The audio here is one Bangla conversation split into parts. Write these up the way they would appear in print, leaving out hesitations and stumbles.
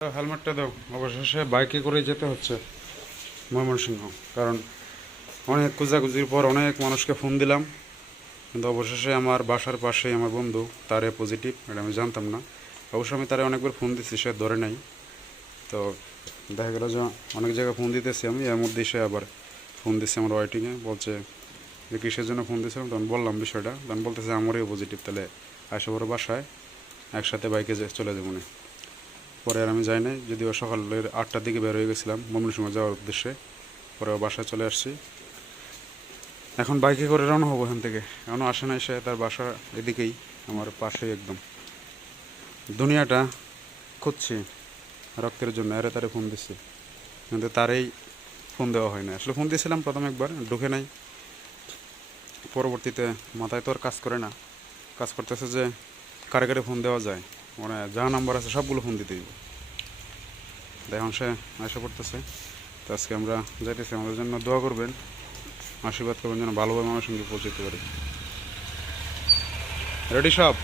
হেলমেটটা দাও। অবশেষে বাইকে করে যেতে হচ্ছে ময়মনসিংহ, কারণ অনেক খোঁজাখুঁজির পর অনেক মানুষকে ফোন দিলাম, কিন্তু অবশেষে আমার বাসার পাশেই আমার বন্ধু, তারে পজিটিভ, এটা আমি জানতাম না। অবশ্য আমি তারে অনেকবার ফোন দিচ্ছি, সে ধরে নাই। তো দেখা গেল যে অনেক জায়গায় ফোন দিতেছি আমি, এর মধ্যে সে আবার ফোন দিচ্ছে আমার ওয়াইটিংয়ে, বলছে যে কিসের জন্য ফোন দিয়েছিলাম। তখন বললাম বিষয়টা, তখন বলতেছে আমারই পজিটিভ, তাহলে আসে বড় বাসায় একসাথে বাইকে চলে যাবো না। পরে আর আমি যাই নাই, যদিও সকালের 8টার দিকে বের হয়ে গেছিলাম ময়মনসিংহ যাওয়ার উদ্দেশ্যে। পরে বাসায় চলে আসছি, এখন বাইকে করে রওনা হবো এখান থেকে। এখনও আসে নাই সে, তার বাসা এদিকেই, আমার পাশেই একদম। দুনিয়াটা খুঁজছি রক্তের জন্য, আরে তারে ফোন দিচ্ছি, কিন্তু তারই ফোন দেওয়া হয় না। আসলে ফোন দিয়েছিলাম প্রথম একবার, ঢুকে নাই। পরবর্তীতে মাথায় তো আর কাজ করে না, কাজ করতেছে যে কারে কারে ফোন দেওয়া যায়, মানে যা নাম্বার আছে সবগুলো ফোন দিতে দিব। এখন সে আশা করতেছে। তো আজকে আমরা যাইতেছি, আমাদের জন্য দোয়া করবেন, আশীর্বাদ করবেন যেন ভালোভাবে মানুষের সঙ্গে পৌঁছতে পারি। রেডি সব?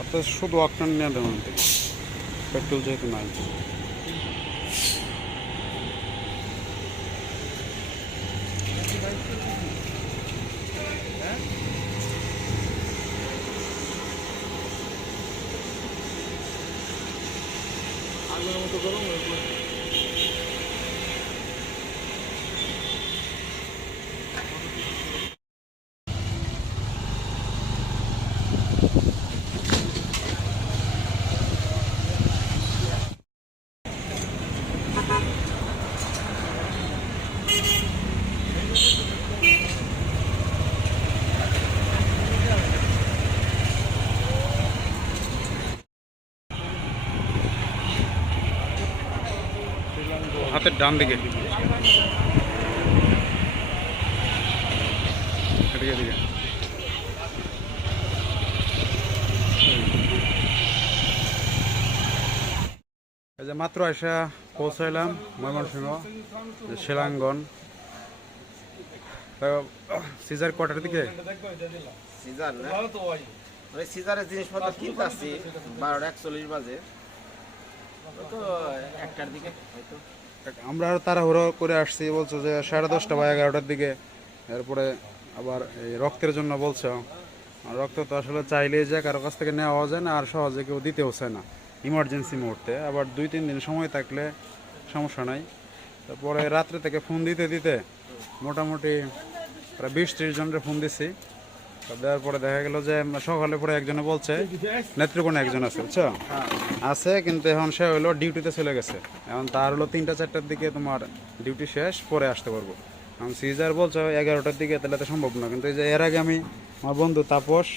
আপনার শুধু আপনার নিয়ে দেবেন থেকে, পেট্রোল যেহেতু নাই। আগুনের মতো গরম হয়ে পড়ে। হাতের ডান দিকে, এদিকে এদিকে। এই যে মাত্র এসে পৌঁছাইলাম ময়মনসিংহ শিলাঙ্গন। সিজার কোয়ার্টার দিকে সিজার না ওই সিজারের জিনিসপত্র কিনতে আসছি 12:41 বাজে, তো 1টার দিকে হয়তো। আমরা আর তাড়াহুড়ো করে আসছি, বলছো যে 10:30 বা 11টার দিকে। এরপরে আবার এই রক্তের জন্য বলছো, আর রক্ত তো আসলে চাইলেই যে কারো কাছ থেকে নেওয়া যায় না, আর সহজে কেউ দিতেও চায় না ইমার্জেন্সি মুহূর্তে। আবার 2-3 দিন সময় থাকলে সমস্যা নাই। তারপরে রাত্রে থেকে ফোন দিতে দিতে মোটামুটি প্রায় 20-30 জনের ফোন দিছি। দেওয়ার পরে দেখা গেল যে সকালে পরে একজনে বলছে নেত্রকোণে একজন আছে, বুঝছো, আছে, কিন্তু এখন সে হলো ডিউটিতে চলে গেছে। এখন তার হলো 3টা-4টার দিকে তোমার ডিউটি শেষ, পরে আসতে পারবো। এখন সিজার বলছে 11টার দিকে, তাহলে তো সম্ভব না। কিন্তু এই যে এর আগে আমি আমার বন্ধু তাপস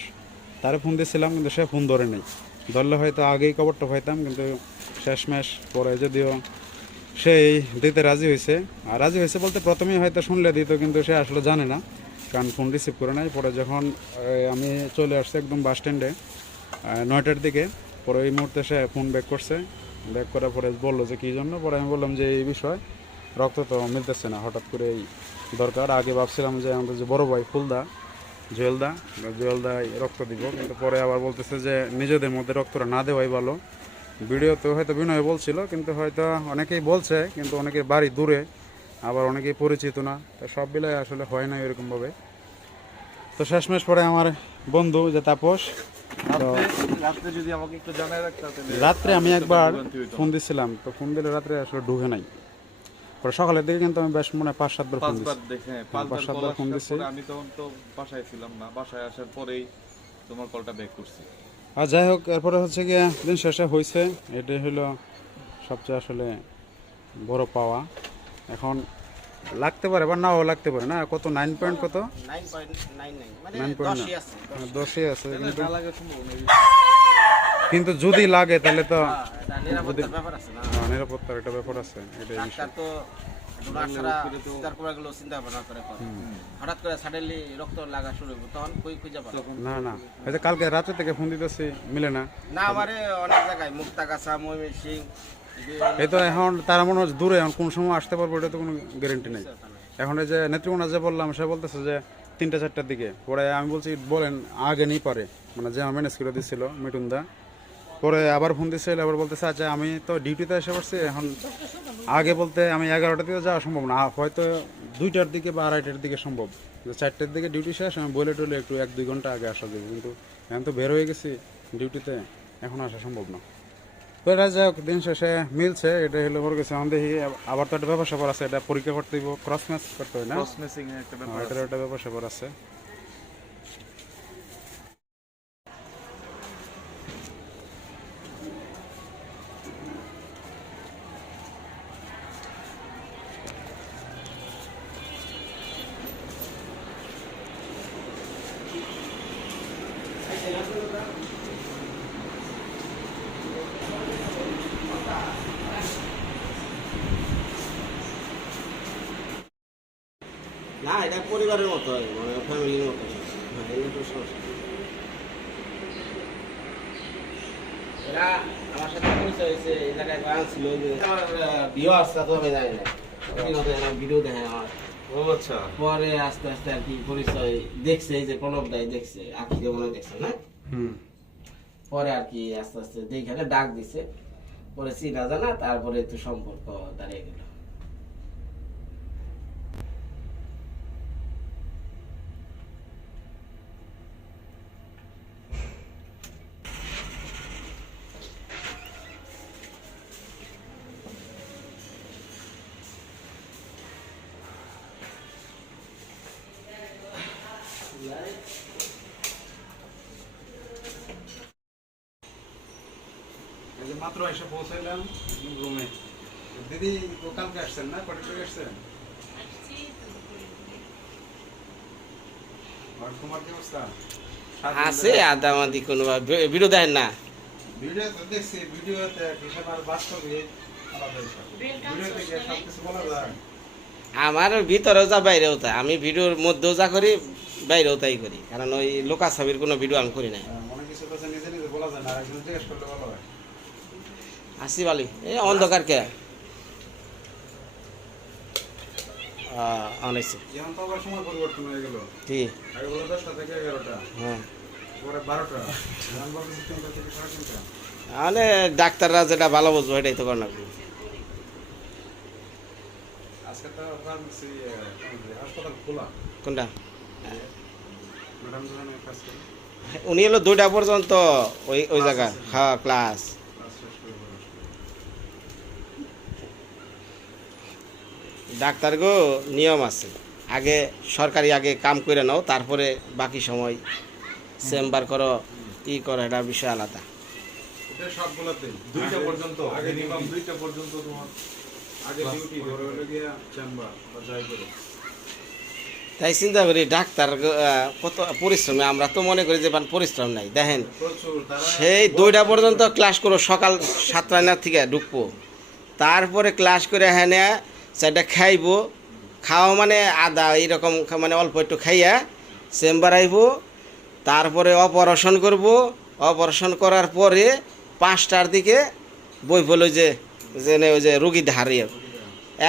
তারে ফোন দিয়েছিলাম, কিন্তু সে ফোন ধরে নেই। ধরলে হয়তো আগেই খবরটা পাইতাম, কিন্তু শেষমেশ পরে যদিও সেই দিতে রাজি হয়েছে। আর রাজি হয়েছে বলতে প্রথমেই হয়তো শুনলে দিত, কিন্তু সে আসলে জানে না, কারণ ফোন রিসিভ করে নাই। পরে যখন আমি চলে আসছি একদম বাস স্ট্যান্ডে 9টার দিকে, পরে এই মুহূর্তে সে ফোন ব্যাক করছে। ব্যাক করার পরে বললো যে কী জন্য। পরে আমি বললাম যে এই বিষয় রক্ত তো মিলতেছে না, হঠাৎ করে এই দরকার। আগে ভাবছিলাম যে আমাদের যে বড় ভাই ফুলদা জুয়েলদা রক্ত দিব, কিন্তু পরে আবার বলতেছে যে নিজেদের মধ্যে রক্তটা না দেওয়াই ভালো। ভিডিওতে হয়তো বিনয় বলছিল, কিন্তু হয়তো অনেকেই বলছে, কিন্তু অনেকের বাড়ি দূরে, আবার অনেকেই পরিচিত না, তো সব মিলাই আসলে হয় না এরকমভাবে। তো শেষমেশ পরে আমার বন্ধু যে তাপস, তো রাত্রে আমি একবার ফোন দিছিলাম, তো ফোন দিলে রাত্রে আসলে ঢুকে নাই। পরে সকালের দিকে কিন্তু আমি বেশ মনে 5-7 বার ফোন দিছি। 5-7 বার ফোন দিছি। আমি তখন তো বাসায় ছিলাম না, বাসায় আসার পরেই তোমার কলটা ব্যাক করছি। আর যাই হোক, এরপরে হচ্ছে গিয়ে দিন শেষে হয়েছে, এটাই হলো সবচেয়ে আসলে বড় পাওয়া। এখন লাগতে পারে বা নাও লাগতে পারে না, কত 9 পয়েন্ট কত 9.99 মানে 9.9 10ই আছে। 10ই আছে, কিন্তু না লাগে সম্ভব না। কিন্তু যদি লাগে তাহলে তো এটা নিরাপত্তার ব্যাপার আছে না, নিরাপত্তার একটা ব্যাপার আছে, এটাই বিষয়। ডাক্তার তো ডাক্তাররা সিজার করে গেলো চিন্তা ভাবনা করে করে। হঠাৎ করে সাডেনলি রক্ত লাগা শুরু হইব, তখন কই খুঁজে পাবো না না, এই যে কালকে রাতে থেকে ফোন দিতেছি, মিলে না। না। আমারে অনেক জায়গায় মুক্তাগাছা, ময়মনসিংহ, এই তো এখন তারা মনে হচ্ছে দূরে, এখন কোন সময় আসতে পারবো এটা তো কোনো গ্যারেন্টি নেই। এখন এই যে নেত্রকোনা যে বললাম, সে বলতেছে যে 3টা-4টার দিকে। পরে আমি বলছি বলেন আগে নেই পারে, মানে যে আমার ম্যানেজ করে দিচ্ছিল মিটুনদা। পরে আবার ফোন দিচ্ছিল, আবার বলতেছে আচ্ছা আমি তো ডিউটিতে এসে পড়ছি, এখন আগে বলতে আমি 11টার দিকে যাওয়া সম্ভব না, হয়তো 2টার দিকে বা 2:30টার দিকে সম্ভব। 4টার দিকে ডিউটি শেষ, আমি বলে টলে একটু 1-2 ঘন্টা আগে আসা যাবে, কিন্তু এখন তো বের হয়ে গেছি ডিউটিতে, এখন আসা সম্ভব না। তো এটা যাই হোক, দিন শেষে মিলছে, এটা হলো বড় কিছু। আমাদের আবার তো একটা ব্যাপার স্যাপার আছে, এটা পরীক্ষা করতে হইব, ক্রস ম্যাচ করতে হয় না, ক্রস ম্যাচিং এর একটা ব্যাপার এটার একটা ব্যাপার স্যাপার আছে। না, এটা পরিবারের মতো, মানে ফ্যামিলির মতো। হ্যাঁ, এই তো সমস্যা। এরা আমার সাথে পরিচয় হয়েছে, এই জায়গায় গান ছিল, আমার বিয়ে আসছে তো আমি জানি না, ভিডিও দেখে আমার। ও আচ্ছা, পরে আস্তে আস্তে আর কি পরিচয় দেখছে, এই যে প্রণব দাই দেখছে, আখিকে মনে দেখছে না। পরে আর কি আস্তে আস্তে দেখে ডাক দিছে, পরে চিনা জানা, তারপরে একটু সম্পর্ক দাঁড়িয়ে গেল। এই যে মাত্র এসে পৌঁছাইলাম রুমে। দিদি কালকে আসছেন না, কটা থেকে আসছেন? আর তোমার কি অবস্থা? আছে আদামাদি কোনো ভিডিও দেখেন না? ভিডিও তো দেখছি, ভিডিওতে কিসব আর বাস্তবে আলাদা বিষয়। ভিডিওতে কি সব কিছু বলা যায়? আমার ভিতরেও যা বাইরেও তা, আমি ভিডিওর মধ্যেও যা করি বাইরেও তাই করি, কারণ ওই লোকা ছবির কোনো ভিডিও আমি করি না। অনেক কিছু তো নিজে নিজে বলা যায় না, আর একজন জিজ্ঞেস করলে বলা হয়। আসিফ আলী এই অন্ধকার কে আনাইছে এখন তো আবার সময় পরিবর্তন হয়ে গেল। কি আগে বলো 10টা থেকে 11টা, হ্যাঁ পরে 12টা, এখন বলতেছে 3টা থেকে 3:30টা। মানে ডাক্তাররা যেটা ভালো বুঝবো এটাই তো করেন আপনি আজকে তো ফার্মেসি হাসপাতাল খোলা। কোনটা ম্যাডাম যেখানে কাজ করে উনি হলো 2টা পর্যন্ত ওই ওই জায়গা হ্যাঁ ক্লাস কাজ শেষ করে পরে আসবে। ডাক্তার গো নিয়ম আছে আগে সরকারি আগে কাম করে নাও তারপরে বাকি সময় চেম্বার করো ই করো এটা বিষয় আলাদা এটা সবগুলোতেই 2টা পর্যন্ত আগে মিনিমাম ডিউটি 2টা পর্যন্ত তোমার আগে ডিউটি ধরে হলো গিয়া চেম্বার বা যাই করে। তাই চিন্তা করি ডাক্তার কত পরিশ্রমী আমরা তো মনে করি যে পরিশ্রম নাই দেখেন প্রচুর তারা সেই 2টা পর্যন্ত ক্লাস করো সকাল 7টা থেকে ঢুকবো তারপরে ক্লাস করে হ্যাঁ সেটা খাইবো খাওয়া মানে আদা এইরকম মানে অল্প একটু খাইয়া চেম্বার আইব তারপরে অপারেশন করব অপারেশন করার পরে 5টার দিকে বই বলে যে ওই যে রুগী হারিয়ে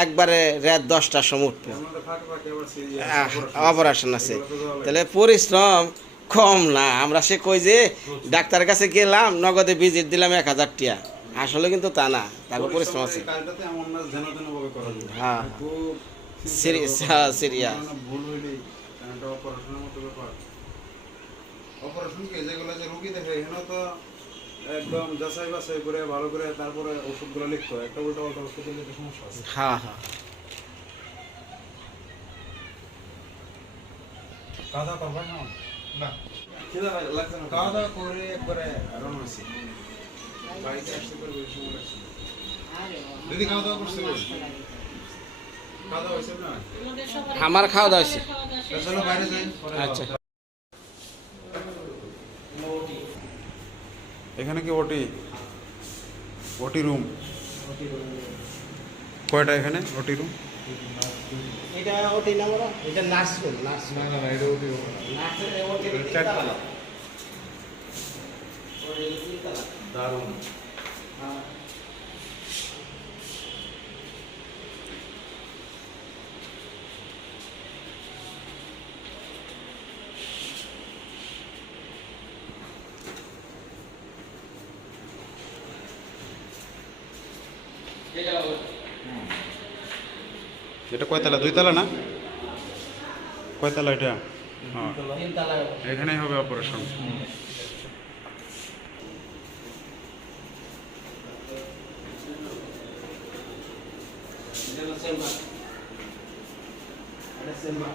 একবারে রাত 10টার সময় উঠবো এর মধ্যে ফাঁকে ফাঁকে আবার সিরিয়াস অপারেশন আছে তাহলে পরিশ্রম কম না আমরা সে কই যে ডাক্তারের কাছে গেলাম নগদে ভিজিট দিলাম 1000 টাকা আসলে কিন্তু তা না তারপর পরিশ্রম আছে এই কাজটাতে এমন না যেন তেন ভাবে করা যায়। হ্যাঁ। খুব সিরিয়াস সিরিয়াস কোনো ভুল হইলেই একটা অপারেশনের মতো ব্যাপার। অপারেশন কি যেগুলো যে রোগী দেখে এখানে তো একদম যাচাই বাছাই করে ভালো করে তারপরে ওষুধগুলো লিখতে হয়। একটা উল্টা পাল্টা ওষুধ দিলে তো সমস্যা আছে। হ্যাঁ হ্যাঁ খাওয়া দাওয়া করবেন না? না খিদা লাগছে না খাওয়া দাওয়া করে একবারে আরাম হয়েছে। বাড়িতে আসতে করে বেশি সময় লাগছে না। দিদি খাওয়া দাওয়া করছে? খাওয়া দাওয়া হয়েছে না? আমার খাওয়া দাওয়া হয়েছে তা চলো বাইরে যাই, পরে আচ্ছা খাওয়া। এখানে কি ওটি ওটি রুম কয়টা এখানে ওটি রুম? এটা ওটি না বড় এটা নার্স রুম নার্স না না না এটা ওটি নার্সের ওটি চারতলা। দারুণ। এটা কয়তলা? 2তলা না? কয়তলা এটা? হ্যাঁ, 3তলা এখানেই হবে অপারেশন। এটা চেম্বার এটা চেম্বার